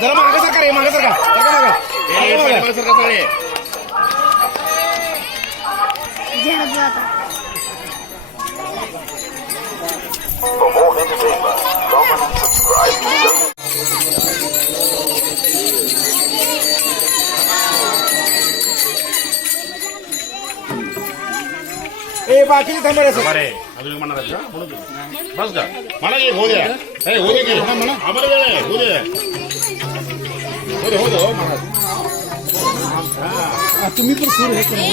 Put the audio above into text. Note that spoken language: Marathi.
जरा मागे सरकार आहे, मागे सरकार For more entertainment, comment and subscribe to Jungle. ए बाकी थांबायचं अरे अजून म्हणणार का म्हणून बस का म्हणा की होऊ द्या ए होऊ दे की म्हणा आम्हाला वेळ आहे होऊ दे हो दे हो म्हणा तुम्ही पण सूर हे करा